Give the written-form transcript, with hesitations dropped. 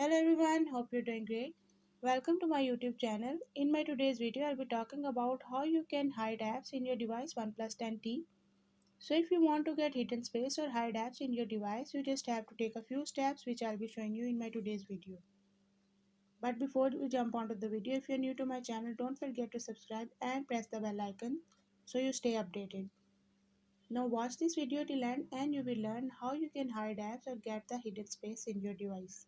Hello everyone, hope you're doing great. Welcome to my YouTube channel. In my today's video, I'll be talking about how you can hide apps in your device OnePlus 10T. So if you want to get hidden space or hide apps in your device, you just have to take a few steps which I'll be showing you in my today's video. But before we jump onto the video, if you're new to my channel, don't forget to subscribe and press the bell icon so you stay updated. Now watch this video till end and you will learn how you can hide apps or get the hidden space in your device.